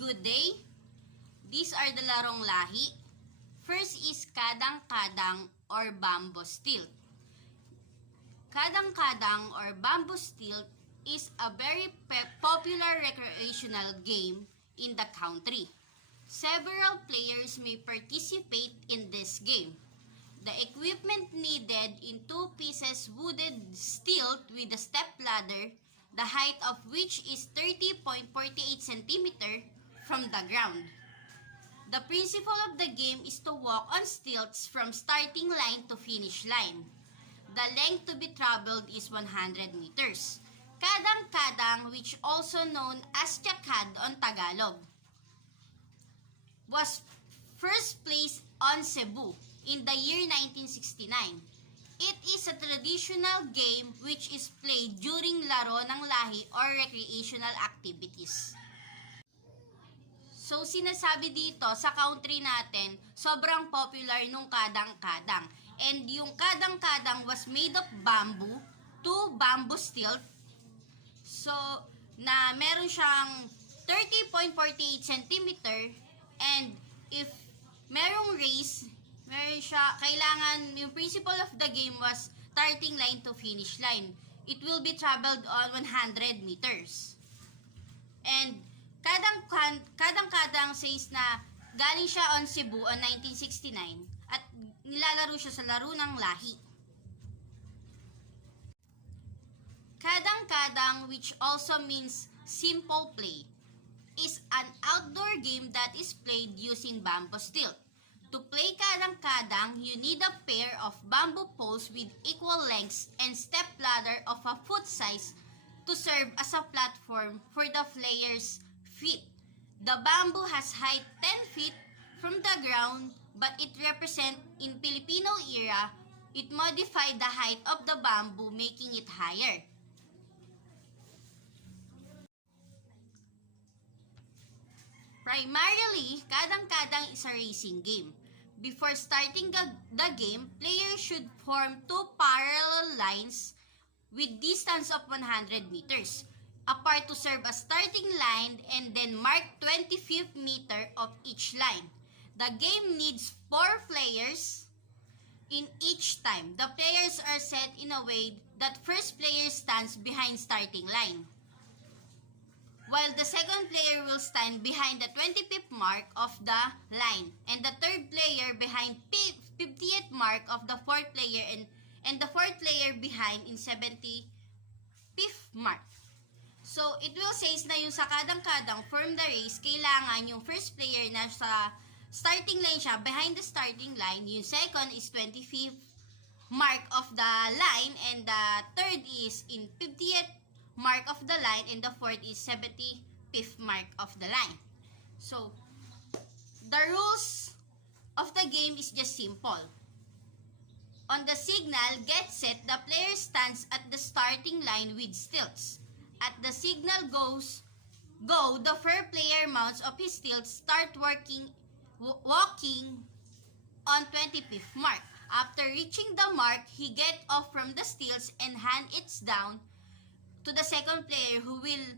Good day. These are the larong lahi. First is kadang-kadang or bamboo stilt. Kadang-kadang or bamboo stilt is a very popular recreational game in the country. Several players may participate in this game. The equipment needed in 2 pieces wooden stilt with a step ladder, the height of which is 30.48 cm from the ground. The principle of the game is to walk on stilts from starting line to finish line. The length to be traveled is 100 meters. Kadang-kadang, which also known as Chakad on Tagalog, was first placed on Cebu in the year 1969. It is a traditional game which is played during laro ng lahi or recreational activities. So, sinasabi dito sa country natin, sobrang popular nung kadang-kadang. And yung kadang-kadang was made of bamboo, 2 bamboo stilt. So, na meron siyang 30.48 cm. And if merong race, meron siya, kailangan, yung principle of the game was starting line to finish line. It will be traveled on 100 meters. And kadang-kadang says na galing siya on Cebu on 1969 at nilalaro siya sa laro ng lahi. Kadang-kadang, which also means simple play, is an outdoor game that is played using bamboo stilt. To play kadang-kadang, you need a pair of bamboo poles with equal lengths and step ladder of a foot size to serve as a platform for the player's feet. The bamboo has height 10 feet from the ground, but it represents in Filipino era, it modified the height of the bamboo, making it higher. Primarily, kadang-kadang is a racing game. Before starting the game, players should form 2 parallel lines with distance of 100 meters apart to serve as starting line and then mark 25th meter of each line. The game needs 4 players in each time. The players are set in a way that first player stands behind starting line, while the second player will stand behind the 25th mark of the line, and the third player behind 50th mark of the fourth player, and the fourth player behind in 75th mark. So, it will says na yung sa kadang-kadang form the race, kailangan yung first player na sa starting line siya, behind the starting line, yung second is 25th mark of the line, and the third is in 50th mark of the line, and the fourth is 75th mark of the line. So, the rules of the game is just simple. On the signal, get set, the player stands at the starting line with stilts. At the signal go, the first player mounts of his stilts, start walking on 25th mark. After reaching the mark, he get off from the stilts and hand it down to the second player who will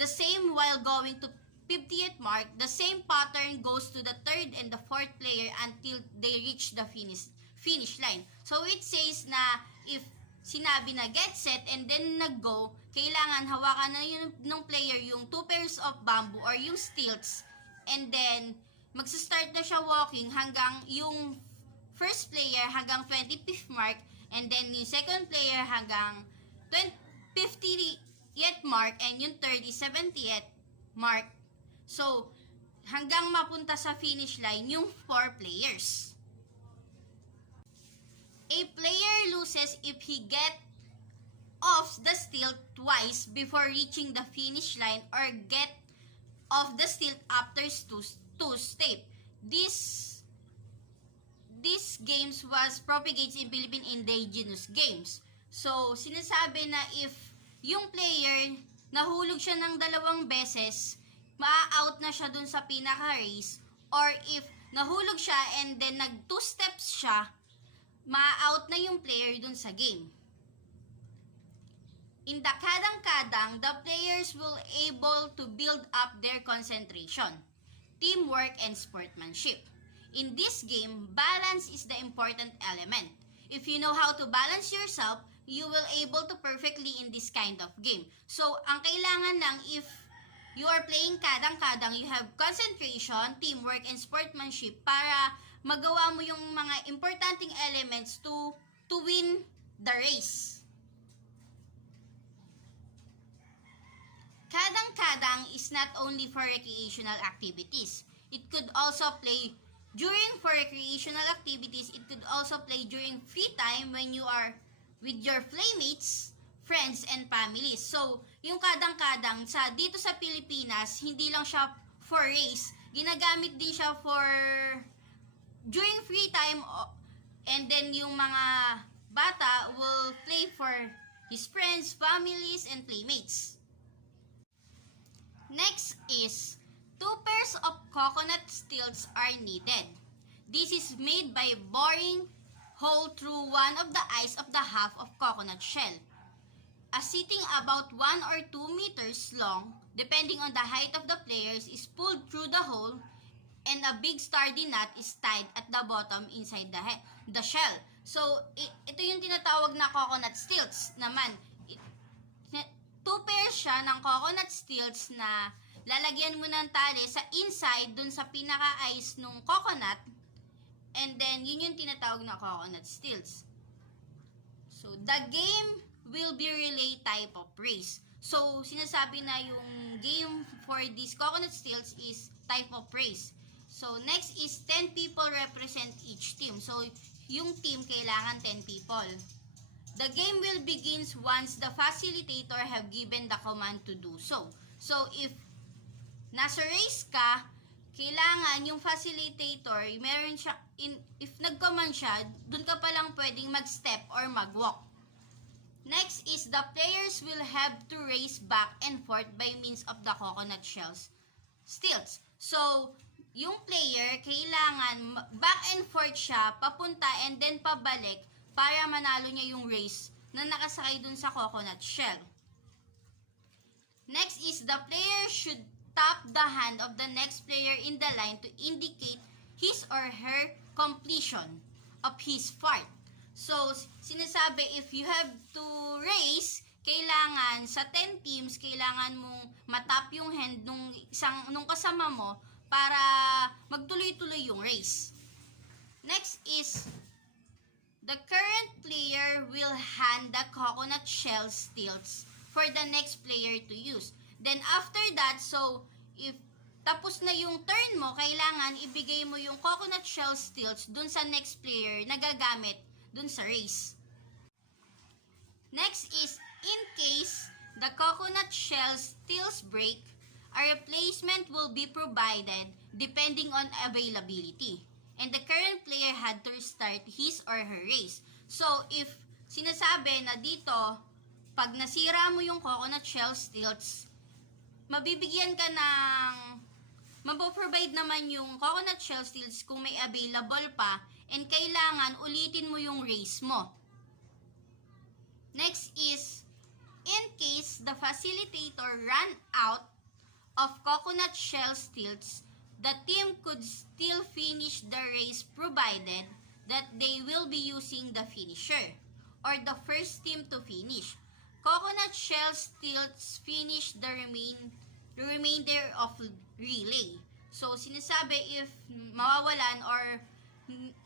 the same while going to 50th mark. The same pattern goes to the third and the fourth player until they reach the finish line. So it says na if sinabi na get set and then nag-go, kailangan hawakan na yun ng player yung 2 pairs of bamboo or yung stilts, and then magsa-start na siya walking hanggang yung first player hanggang 25th mark, and then yung second player hanggang 50th mark, and yung third is 70th mark. So, hanggang mapunta sa finish line yung 4 players. A player loses if he get off the stilt twice before reaching the finish line or get off the stilt after 2 steps. This games was propagated in Philippine indigenous games. So, sinasabi na if yung player nahulog siya ng 2 beses, maa-out na siya dun sa pinaka-race, or if nahulog siya and then nag 2 steps siya, maa-out na yung player dun sa game. In the kadang-kadang, the players will able to build up their concentration, teamwork, and sportsmanship. In this game, balance is the important element. If you know how to balance yourself, you will able to perfectly in this kind of game. So, ang kailangan lang if you are playing kadang-kadang, you have concentration, teamwork, and sportsmanship para magawa mo yung mga importanteng elements to win the race. Kadang-kadang is not only for recreational activities. It could also play during for recreational activities. It could also play during free time when you are with your playmates, friends, and families. So, yung kadang-kadang dito sa Pilipinas, hindi lang siya for race. Ginagamit din siya for during free time, and then yung mga bata will play for his friends, families, and playmates. Next is, 2 pairs of coconut stilts are needed. This is made by boring hole through one of the eyes of the half of coconut shell. A seating about 1 or 2 meters long, depending on the height of the players, is pulled through the hole, and a big sturdy knot is tied at the bottom inside the shell. So, ito yung tinatawag na coconut stilts naman. 2 pairs siya ng coconut stilts na lalagyan mo ng tali sa inside dun sa pinaka-eyes nung coconut, and then yun yung tinatawag na coconut stilts. So, the game will be relay type of race. So, sinasabi na yung game for this coconut stilts is type of race. So, next is 10 people represent each team. So, yung team kailangan 10 people. The game will begins once the facilitator have given the command to do so. So, if nasa race ka, kailangan yung facilitator, meron siya, if nag-command siya, dun ka palang pwedeng mag-step or mag-walk. Next is the players will have to race back and forth by means of the coconut stilts. So, yung player, kailangan back and forth siya, papunta and then pabalik, para manalo niya yung race na nakasakay dun sa coconut shell. Next is the player should tap the hand of the next player in the line to indicate his or her completion of his part. So, sinasabi, if you have to race, kailangan sa 10 teams, kailangan mong matap yung hand nung kasama mo para magtuloy-tuloy yung race. Next is, the current player will hand the coconut shell stilts for the next player to use. Then after that, so if tapos na yung turn mo, kailangan ibigay mo yung coconut shell stilts dun sa next player na gagamit dun sa race. Next is, in case the coconut shell stilts break, a replacement will be provided depending on availability. And the current player had to restart his or her race. So, if sinasabi na dito, pag nasira mo yung coconut shell stilts, mabibigyan ka ng, mapoprovide naman yung coconut shell stilts kung may available pa, and kailangan ulitin mo yung race mo. Next is, in case the facilitator ran out of coconut shell stilts, the team could still finish the race provided that they will be using the finisher or the first team to finish. Coconut shell stilts finish the remainder of relay. So, sinasabi if mawawalan or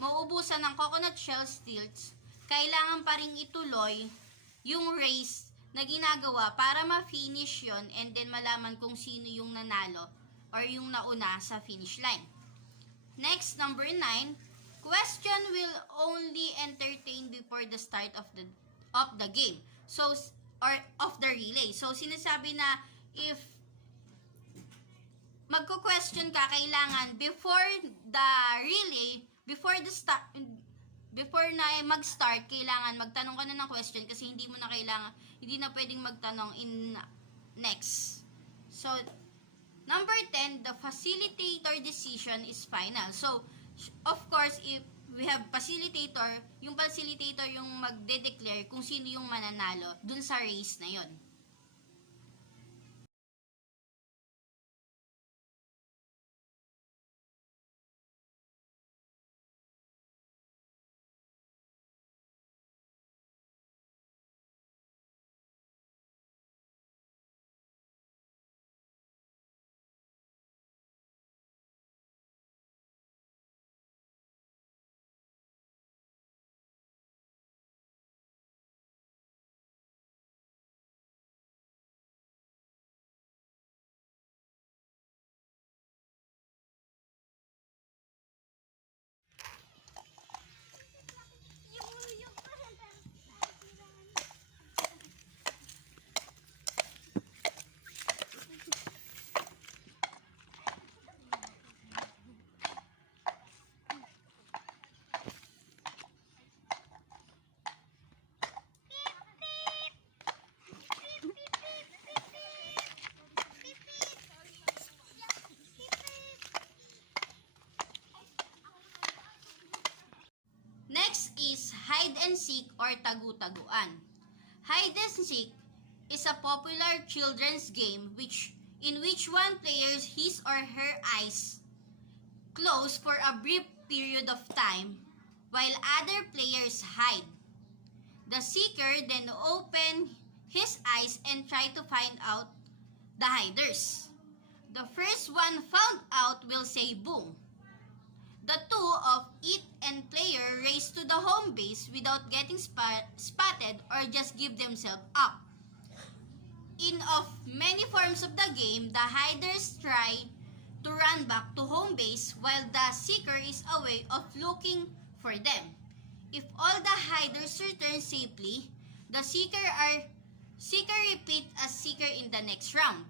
mauubusan ng coconut shell stilts, kailangan pa rin ituloy yung race na ginagawa para ma-finish yon, and then malaman kung sino yung nanalo or yung nauna sa finish line. Next, number 9, question will only entertain before the start of the game. So, or of the relay. So, sinasabi na if magko-question ka, kailangan before the relay, before na mag-start, kailangan magtanong ka na ng question kasi hindi na pwedeng magtanong in next. So, number 10, the facilitator decision is final. So, of course, if we have facilitator. Yung facilitator yung magde-declare kung sino yung mananalo dun sa race na yon. Next is hide and seek or tagu-taguan. Hide and seek is a popular children's game in which one player his or her eyes close for a brief period of time while other players hide. The seeker then open his eyes and try to find out the hiders. The first one found out will say boom. The two of it and player race to the home base without getting spotted or just give themselves up. In of many forms of the game, the hiders try to run back to home base while the seeker is away of looking for them. If all the hiders return safely, the seeker repeat as seeker in the next round.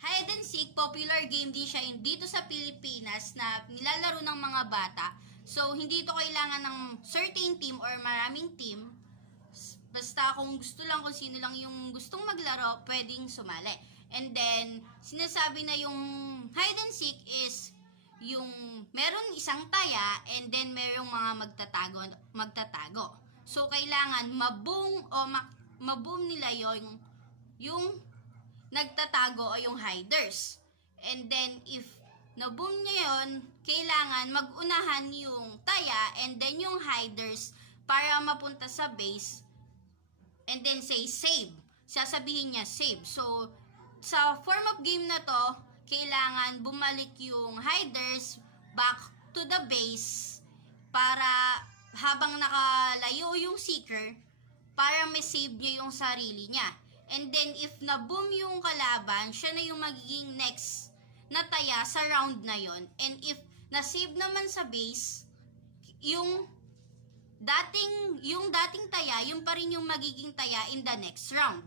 Hide and seek, popular game din siya dito sa Pilipinas na nilalaro ng mga bata. So, hindi ito kailangan ng certain team or maraming team. Basta kung gusto lang, kung sino lang yung gustong maglaro, pwedeng sumali. And then, sinasabi na yung hide and seek is yung meron isang taya and then merong mga magtatago. So, kailangan maboom nila yung nagtatago o yung hiders. And then, if naboom niya yun, kailangan mag-unahan yung taya and then yung hiders para mapunta sa base and then say save. Sasabihin niya save. So, sa form of game na to, kailangan bumalik yung hiders back to the base para habang nakalayo yung seeker, para may save niya yung sarili niya. And then, if na-boom yung kalaban, siya na yung magiging next na taya sa round na yon. And if na-save naman sa base, yung dating taya, yung pa rin yung magiging taya in the next round.